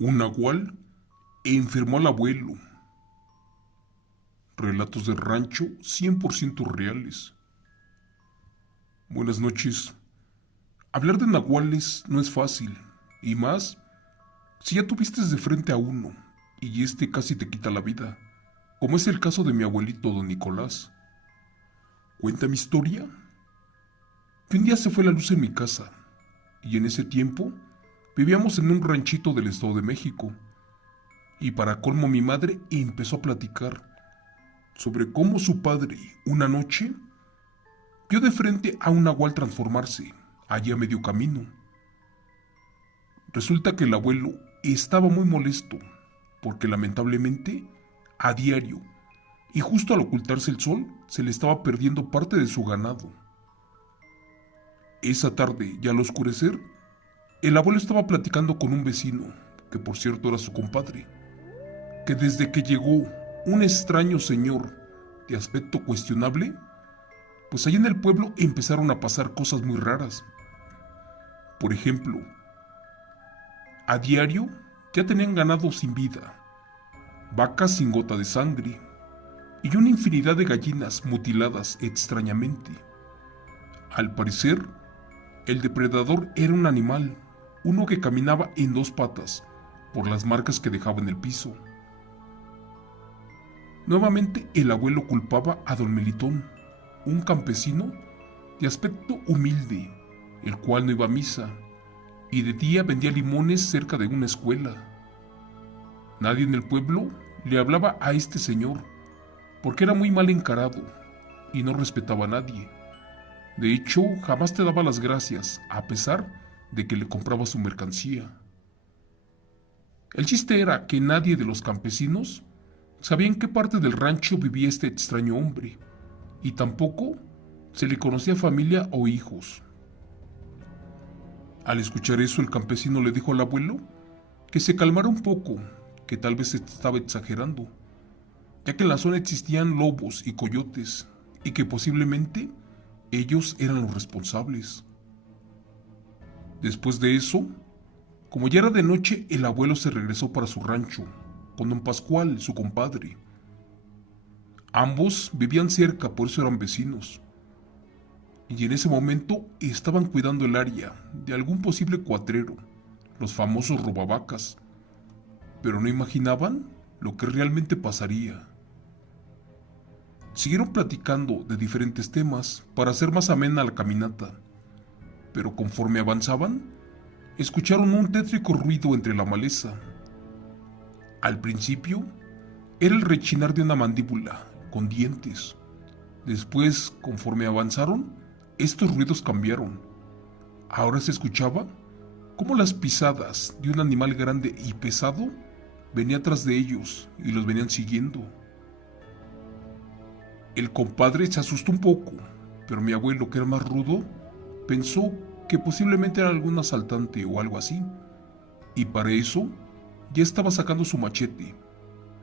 Un nahual enfermó al abuelo. Relatos del rancho 100% reales. Buenas noches. Hablar de nahuales no es fácil, y más si ya tuviste de frente a uno y este casi te quita la vida, como es el caso de mi abuelito don Nicolás. ¿Cuenta mi historia? Que un día se fue la luz en mi casa, y en ese tiempo vivíamos en un ranchito del Estado de México, y para colmo mi madre empezó a platicar sobre cómo su padre, una noche, vio de frente a un nahual transformarse, allí a medio camino. Resulta que el abuelo estaba muy molesto, porque lamentablemente, a diario, y justo al ocultarse el sol, se le estaba perdiendo parte de su ganado. Esa tarde, ya al oscurecer, el abuelo estaba platicando con un vecino, que por cierto era su compadre, que desde que llegó un extraño señor de aspecto cuestionable, pues allí en el pueblo empezaron a pasar cosas muy raras. Por ejemplo, a diario ya tenían ganado sin vida, vacas sin gota de sangre y una infinidad de gallinas mutiladas extrañamente. Al parecer, el depredador era un animal, uno que caminaba en dos patas, por las marcas que dejaba en el piso. Nuevamente el abuelo culpaba a don Melitón, un campesino de aspecto humilde, el cual no iba a misa, y de día vendía limones cerca de una escuela. Nadie en el pueblo le hablaba a este señor, porque era muy mal encarado, y no respetaba a nadie. De hecho, jamás te daba las gracias, a pesar de que le compraba su mercancía. El chiste era que nadie de los campesinos sabía en qué parte del rancho vivía este extraño hombre, y tampoco se le conocía familia o hijos. Al escuchar eso, el campesino le dijo al abuelo que se calmara un poco, que tal vez estaba exagerando, ya que en la zona existían lobos y coyotes, y que posiblemente ellos eran los responsables. Después de eso, como ya era de noche, el abuelo se regresó para su rancho, con don Pascual, su compadre. Ambos vivían cerca, por eso eran vecinos. Y en ese momento estaban cuidando el área de algún posible cuatrero, los famosos robavacas, pero no imaginaban lo que realmente pasaría. Siguieron platicando de diferentes temas para hacer más amena la caminata, pero conforme avanzaban, escucharon un tétrico ruido entre la maleza. Al principio, era el rechinar de una mandíbula con dientes. Después, conforme avanzaron, estos ruidos cambiaron. Ahora se escuchaba cómo las pisadas de un animal grande y pesado venía tras de ellos y los venían siguiendo. El compadre se asustó un poco, pero mi abuelo, que era más rudo, pensó que posiblemente era algún asaltante o algo así, y para eso ya estaba sacando su machete,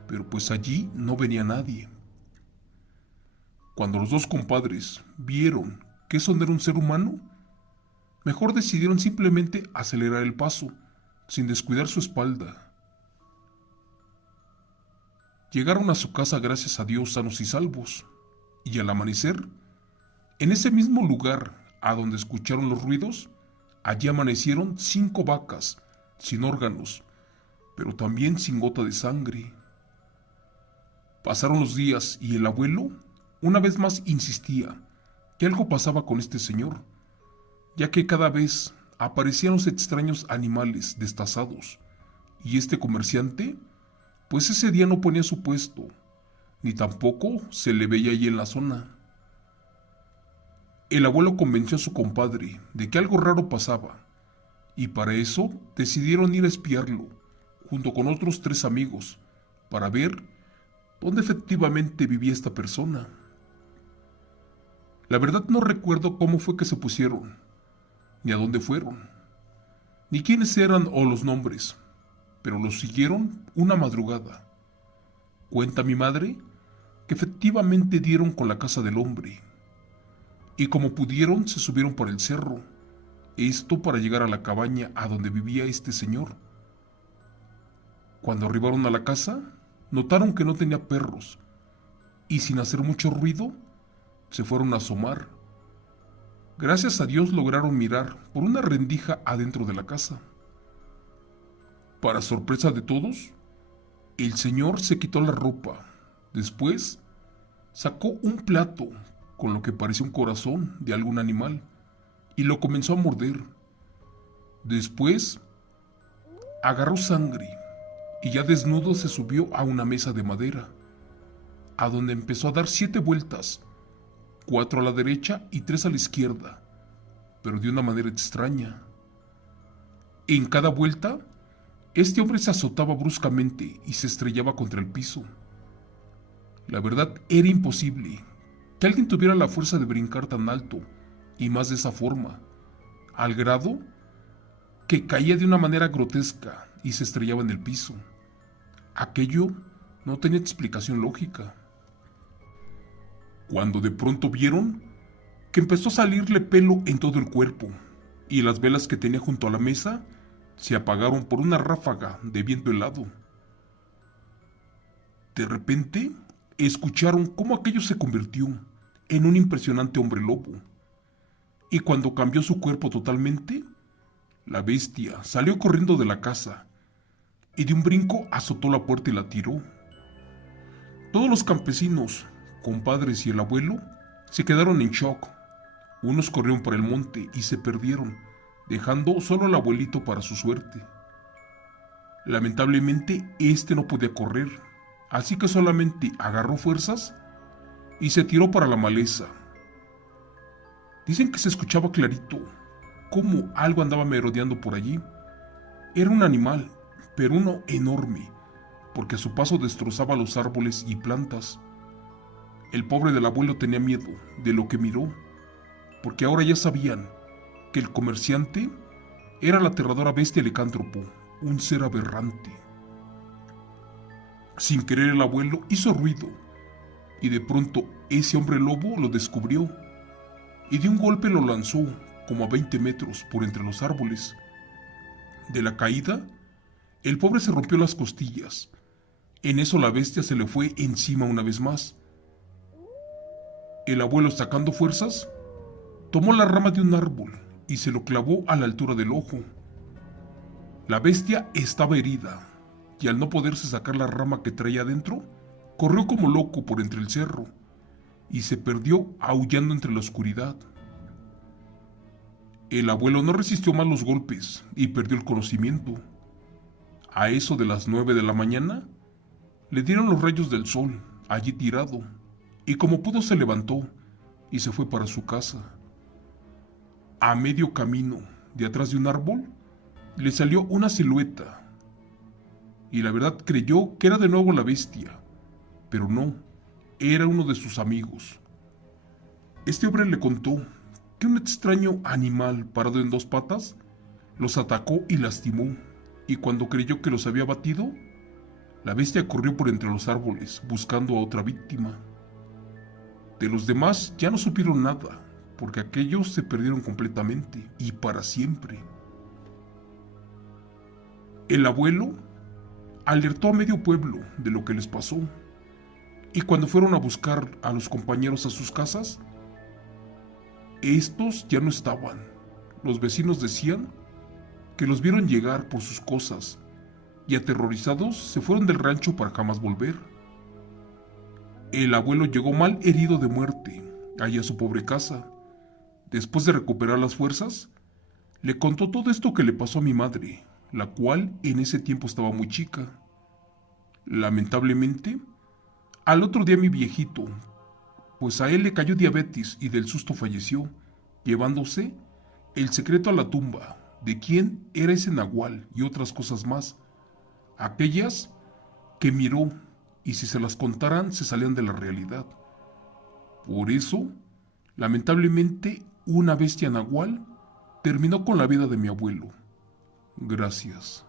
pero pues allí no venía nadie. Cuando los dos compadres vieron que eso no era un ser humano, mejor decidieron simplemente acelerar el paso, sin descuidar su espalda. Llegaron a su casa, gracias a Dios, sanos y salvos, y al amanecer, en ese mismo lugar a donde escucharon los ruidos, allí amanecieron 5 vacas, sin órganos, pero también sin gota de sangre. Pasaron los días y el abuelo una vez más insistía que algo pasaba con este señor, ya que cada vez aparecían los extraños animales destazados, y este comerciante, pues ese día no ponía su puesto, ni tampoco se le veía allí en la zona. El abuelo convenció a su compadre de que algo raro pasaba, y para eso decidieron ir a espiarlo, junto con otros 3 amigos, para ver dónde efectivamente vivía esta persona. La verdad no recuerdo cómo fue que se pusieron, ni a dónde fueron, ni quiénes eran o los nombres, pero los siguieron una madrugada. Cuenta mi madre que efectivamente dieron con la casa del hombre, y como pudieron se subieron por el cerro, esto para llegar a la cabaña a donde vivía este señor. Cuando arribaron a la casa, notaron que no tenía perros y sin hacer mucho ruido, se fueron a asomar. Gracias a Dios lograron mirar por una rendija adentro de la casa. Para sorpresa de todos, el señor se quitó la ropa. Después, sacó un plato con lo que parecía un corazón de algún animal y lo comenzó a morder. Después, agarró sangre y ya desnudo se subió a una mesa de madera, a donde empezó a dar 7 vueltas, 4 a la derecha y 3 a la izquierda, pero de una manera extraña. En cada vuelta, este hombre se azotaba bruscamente y se estrellaba contra el piso. La verdad era imposible que alguien tuviera la fuerza de brincar tan alto y más de esa forma, al grado que caía de una manera grotesca y se estrellaba en el piso. Aquello no tenía explicación lógica. Cuando de pronto vieron que empezó a salirle pelo en todo el cuerpo y las velas que tenía junto a la mesa se apagaron por una ráfaga de viento helado. De repente, escucharon cómo aquello se convirtió en un impresionante hombre lobo. Y cuando cambió su cuerpo totalmente, la bestia salió corriendo de la casa y de un brinco azotó la puerta y la tiró. Todos los campesinos, compadres y el abuelo se quedaron en shock. Unos corrieron por el monte y se perdieron, dejando solo al abuelito para su suerte. Lamentablemente, este no podía correr, así que solamente agarró fuerzas y se tiró para la maleza. Dicen que se escuchaba clarito cómo algo andaba merodeando por allí. Era un animal, pero uno enorme, porque a su paso destrozaba los árboles y plantas. El pobre del abuelo tenía miedo de lo que miró, porque ahora ya sabían que el comerciante era la aterradora bestia licántropo, un ser aberrante. Sin querer el abuelo hizo ruido, y de pronto ese hombre lobo lo descubrió, y de un golpe lo lanzó como a 20 metros por entre los árboles. De la caída, el pobre se rompió las costillas. En eso la bestia se le fue encima una vez más. El abuelo, sacando fuerzas, tomó la rama de un árbol y se lo clavó a la altura del ojo. La bestia estaba herida y al no poderse sacar la rama que traía adentro, corrió como loco por entre el cerro y se perdió aullando entre la oscuridad. El abuelo no resistió más los golpes y perdió el conocimiento. A eso de las 9 de la mañana, le dieron los rayos del sol allí tirado, y como pudo se levantó y se fue para su casa. A medio camino, de atrás de un árbol, le salió una silueta, y la verdad creyó que era de nuevo la bestia, pero no, era uno de sus amigos. Este hombre le contó que un extraño animal parado en 2 patas los atacó y lastimó, y cuando creyó que los había batido, la bestia corrió por entre los árboles buscando a otra víctima. De los demás ya no supieron nada, porque aquellos se perdieron completamente y para siempre. El abuelo alertó a medio pueblo de lo que les pasó, y cuando fueron a buscar a los compañeros a sus casas, estos ya no estaban. Los vecinos decían que los vieron llegar por sus cosas y aterrorizados se fueron del rancho para jamás volver. El abuelo llegó mal herido de muerte allá a su pobre casa. Después de recuperar las fuerzas, le contó todo esto que le pasó a mi madre, la cual en ese tiempo estaba muy chica. Lamentablemente, al otro día mi viejito, pues a él le cayó diabetes y del susto falleció, llevándose el secreto a la tumba de quién era ese nahual y otras cosas más, aquellas que miró y si se las contaran se salían de la realidad. Por eso, lamentablemente, una bestia nahual terminó con la vida de mi abuelo. Gracias.